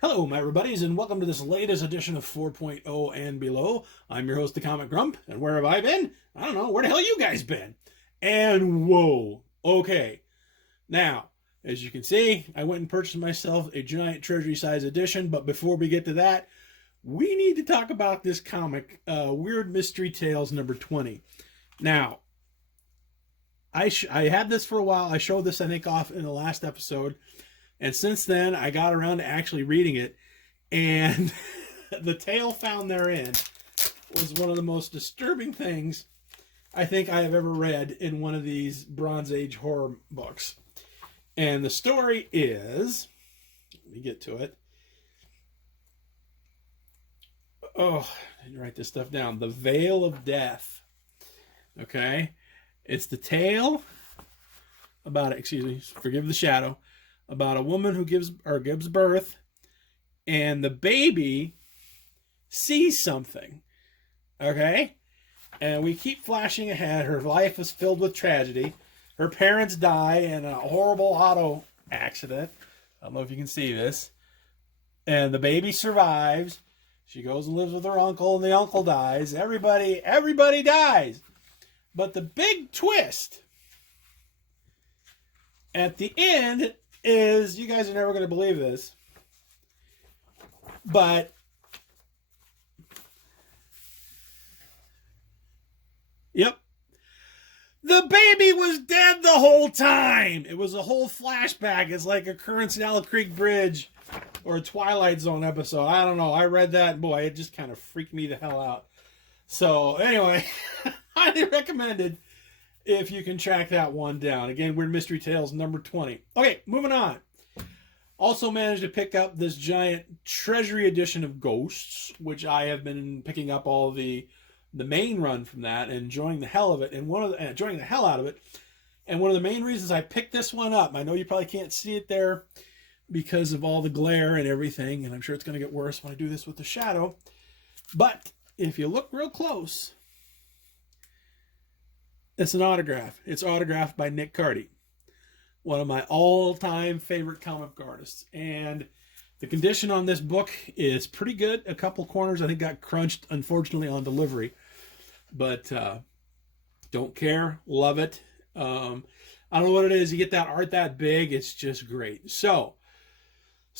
Hello, my everybody's, and welcome to this latest edition of 4.0 and Below. I'm your host, the Comic Grump, and where have I been? I don't know. Where the hell you guys been? And whoa. Okay. Now, as you can see, I went and purchased myself a giant treasury-size edition, but before we get to that, we need to talk about this comic, Weird Mystery Tales number 20. Now, I had this for a while. I showed this, I think, off in the last episode. And since then, I got around to actually reading it, and the tale found therein was one of the most disturbing things I think I have ever read in one of these Bronze Age horror books. And the story is, let me get to it. Oh, I didn't write this stuff down. The Veil of Death. Okay? It's the tale about, forgive the shadow, about a woman who gives birth, and the baby sees something. Okay? And we keep flashing ahead. Her life is filled with tragedy. Her parents die in a horrible auto accident. I don't know if you can see this. And the baby survives. She goes and lives with her uncle, and the uncle dies. Everybody dies. But the big twist at the end is, you guys are never going to believe this, but yep, the baby was dead the whole time. It was a whole flashback. It's like Occurrence at Owl Creek Bridge or a Twilight Zone episode. I don't know. I read that, and boy, it just kind of freaked me the hell out. So anyway, highly recommended if you can track that one down. Again, Weird Mystery Tales number 20. Okay, moving on. Also managed to pick up this giant treasury edition of Ghosts, which I have been picking up all the main run from that and enjoying the hell of it, and enjoying the hell out of it. And one of the main reasons I picked this one up, I know you probably can't see it there because of all the glare and everything, and I'm sure it's going to get worse when I do this with the shadow. But if you look real close, it's an autograph. It's autographed by Nick Cardy, one of my all-time favorite comic artists. And the condition on this book is pretty good. A couple corners, I think, got crunched, unfortunately, on delivery. But don't care. Love it. I don't know what it is. You get that art that big, it's just great. So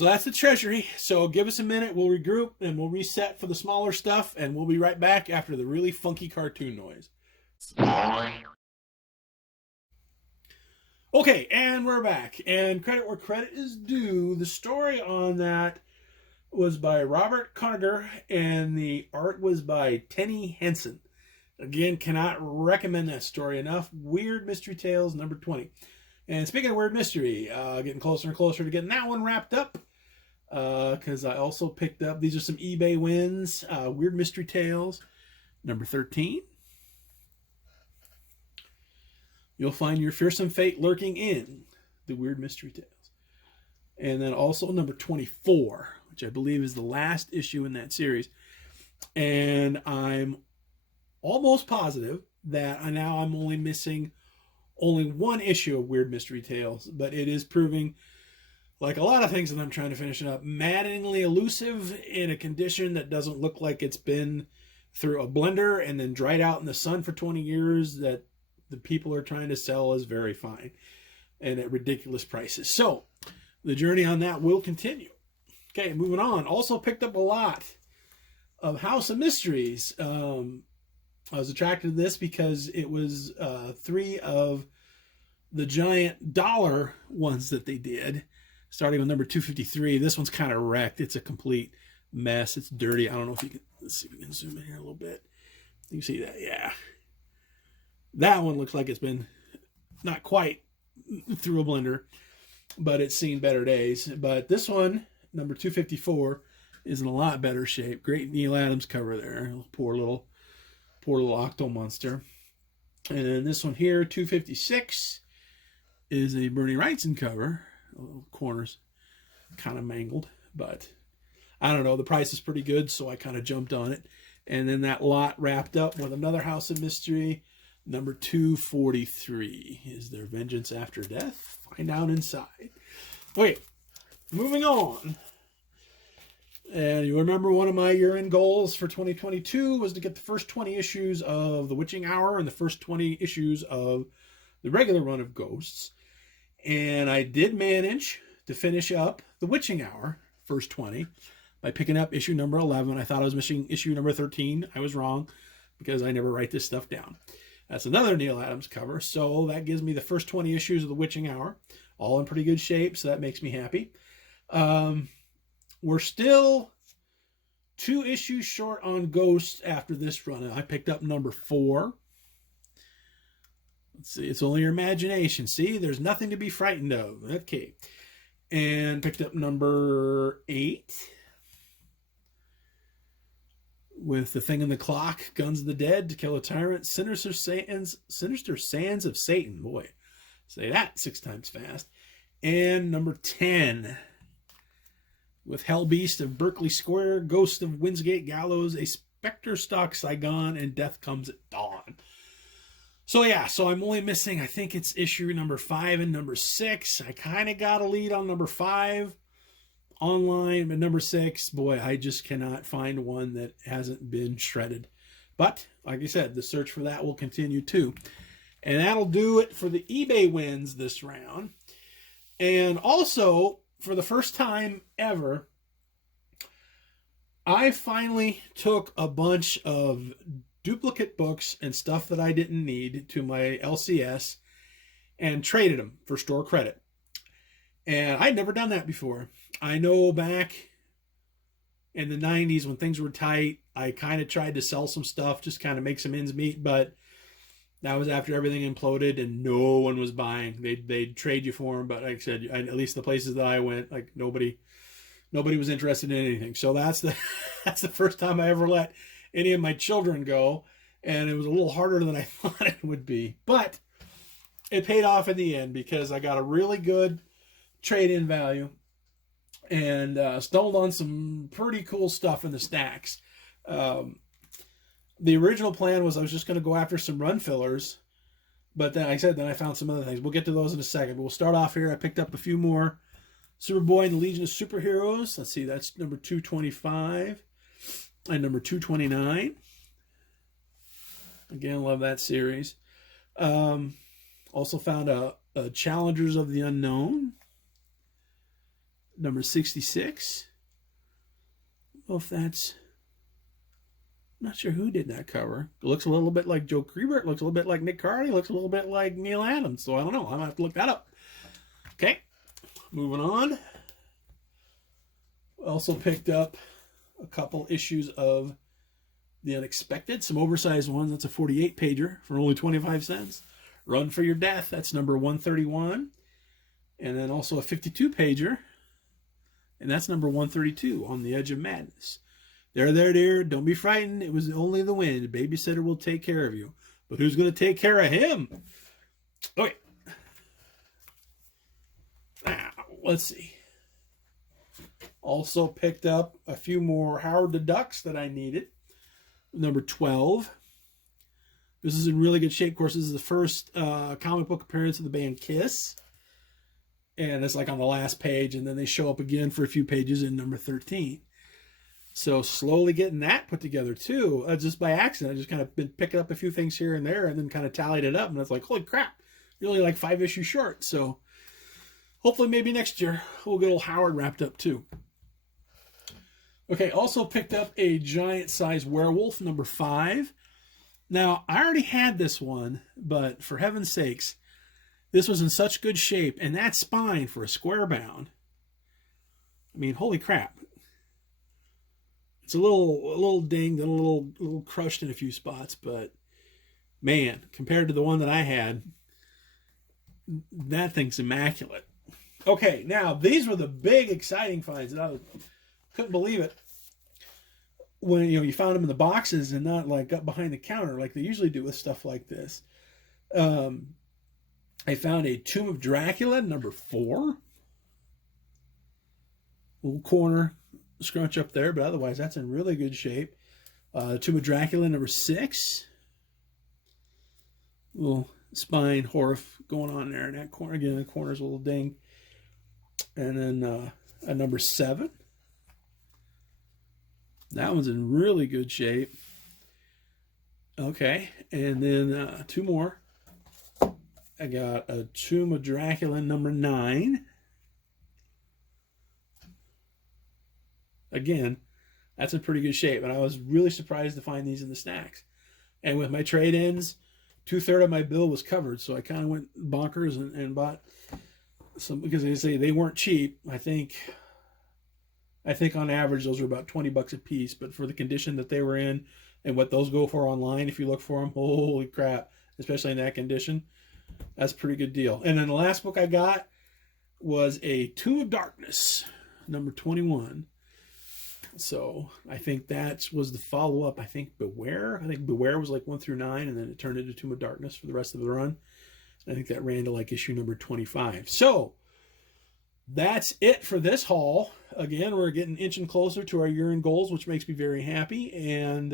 that's the treasury. So give us a minute. We'll regroup, and we'll reset for the smaller stuff. And we'll be right back after the really funky cartoon noise. Okay, and we're back. And credit where credit is due. The story on that was by Robert Conager, and the art was by Tenny Henson. Again, cannot recommend that story enough. Weird Mystery Tales number 20. And speaking of weird mystery, getting closer and closer to getting that one wrapped up, because I also picked up, these are some eBay wins, Weird Mystery Tales number 13. You'll find your fearsome fate lurking in the Weird Mystery Tales. And then also number 24, which I believe is the last issue in that series. And I'm almost positive that now I'm only missing one issue of Weird Mystery Tales. But it is proving, like a lot of things that I'm trying to finish up, maddeningly elusive in a condition that doesn't look like it's been through a blender and then dried out in the sun for 20 years, that the people are trying to sell as very fine and at ridiculous prices. So the journey on that will continue. Okay, moving on. Also picked up a lot of House of Mysteries. I was attracted to this because it was 3 of the giant dollar ones that they did, starting with number 253. This one's kind of wrecked. It's a complete mess. It's dirty. I don't know if you can, let's see if we can zoom in here a little bit. You see that? Yeah. That one looks like it's been not quite through a blender, but it's seen better days. But this one, number 254, is in a lot better shape. Great Neal Adams cover there. Poor little Octo Monster. And then this one here, 256, is a Bernie Wrightson cover. Corners kind of mangled, but I don't know. The price is pretty good, so I kind of jumped on it. And then that lot wrapped up with another House of Mystery. Number 243. Is there vengeance after death? Find out inside. Okay, moving on. And you remember one of my year-end goals for 2022 was to get the first 20 issues of The Witching Hour and the first 20 issues of the regular run of Ghosts. And I did manage to finish up The Witching Hour, first 20, by picking up issue number 11. I thought I was missing issue number 13. I was wrong because I never write this stuff down. That's another Neal Adams cover. So that gives me the first 20 issues of The Witching Hour, all in pretty good shape. So that makes me happy. We're still 2 issues short on Ghosts after this run. I picked up number 4. Let's see, it's only your imagination. See, there's nothing to be frightened of. Okay. And picked up number 8 with The Thing in the Clock, Guns of the Dead, To Kill a Tyrant, Sinister Sands of Satan. Boy, say that 6 times fast. And number 10 with Hell Beast of Berkeley Square, Ghost of Winsgate Gallows, A Spectre Stalks Saigon, and Death Comes at Dawn. So yeah, so I'm only missing, I think it's issue number 5 and number 6. I kind of got a lead on number 5 online, but number 6, boy, I just cannot find one that hasn't been shredded. But like I said, the search for that will continue too. And that'll do it for the eBay wins this round. And also, for the first time ever, I finally took a bunch of duplicate books and stuff that I didn't need to my LCS and traded them for store credit. And I'd never done that before. I know back in the 90s when things were tight, I kind of tried to sell some stuff, just kind of make some ends meet, but that was after everything imploded and no one was buying. They'd trade you for them, but like I said, at least the places that I went, like nobody was interested in anything. So that's the first time I ever let any of my children go, and it was a little harder than I thought it would be, but it paid off in the end because I got a really good trade-in value and stumbled on some pretty cool stuff in the stacks. The original plan was I was just going to go after some run fillers, but then I found some other things. We'll get to those in a second, but we'll start off here. I picked up a few more Superboy and the Legion of Superheroes. Let's see, that's number 225 and number 229. Again, love that series. Also found a Challengers of the Unknown, number 66. Well, if that's... I'm not sure who did that cover. It looks a little bit like Joe Creebert. It looks a little bit like Nick Cardy. It looks a little bit like Neal Adams. So I don't know. I'm going to have to look that up. Okay. Moving on. Also picked up a couple issues of The Unexpected. Some oversized ones. That's a 48-pager for only 25 cents. Run for Your Death. That's number 131. And then also a 52-pager. And that's number 132, On the Edge of Madness. There, dear. Don't be frightened. It was only the wind. Babysitter will take care of you. But who's going to take care of him? Okay. Now, let's see. Also picked up a few more Howard the Ducks that I needed. Number 12. This is in really good shape. Of course, this is the first comic book appearance of the band Kiss. And it's like on the last page. And then they show up again for a few pages in number 13. So slowly getting that put together too, just by accident. I just kind of been picking up a few things here and there and then kind of tallied it up. And it's like, holy crap, you're only like 5 issues short. So hopefully maybe next year we'll get old Howard wrapped up too. Okay, also picked up a giant size werewolf, number 5. Now, I already had this one, but for heaven's sakes, this was in such good shape. And that spine for a square bound, I mean, holy crap. It's a little dinged and a little crushed in a few spots, but man, compared to the one that I had, that thing's immaculate. Okay, now these were the big exciting finds, and I couldn't believe it when you found them in the boxes and not like up behind the counter like they usually do with stuff like this. I found a Tomb of Dracula number 4. Little corner scrunch up there, but otherwise that's in really good shape. Tomb of Dracula number 6. Little spine horror going on there in that corner. Again, the corner's a little ding. And then a number 7. That one's in really good shape. Okay, and then 2 more. I got a Tomb of Dracula number 9. Again, that's in pretty good shape, and I was really surprised to find these in the snacks. And with my trade-ins, 2/3 of my bill was covered, so I kind of went bonkers and bought some, because they say they weren't cheap. I think on average those were about $20 a piece, but for the condition that they were in and what those go for online, if you look for them, holy crap, especially in that condition, that's a pretty good deal. And then the last book I got was a Tomb of Darkness, number 21. So I think that was the follow-up. I think Beware was like 1 through 9, and then it turned into Tomb of Darkness for the rest of the run. I think that ran to like issue number 25. So that's it for this haul. Again, we're getting inching closer to our year-end goals, which makes me very happy, and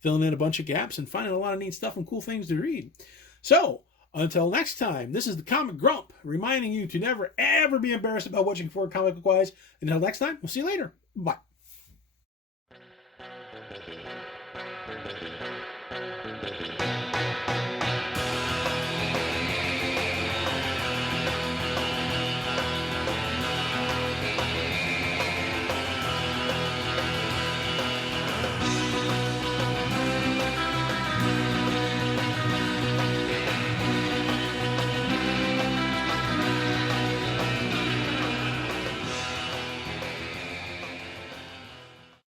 filling in a bunch of gaps and finding a lot of neat stuff and cool things to read. So until next time, this is the Comic Grump, reminding you to never, ever be embarrassed about what you can afford comic book-wise. Until next time, we'll see you later. Bye.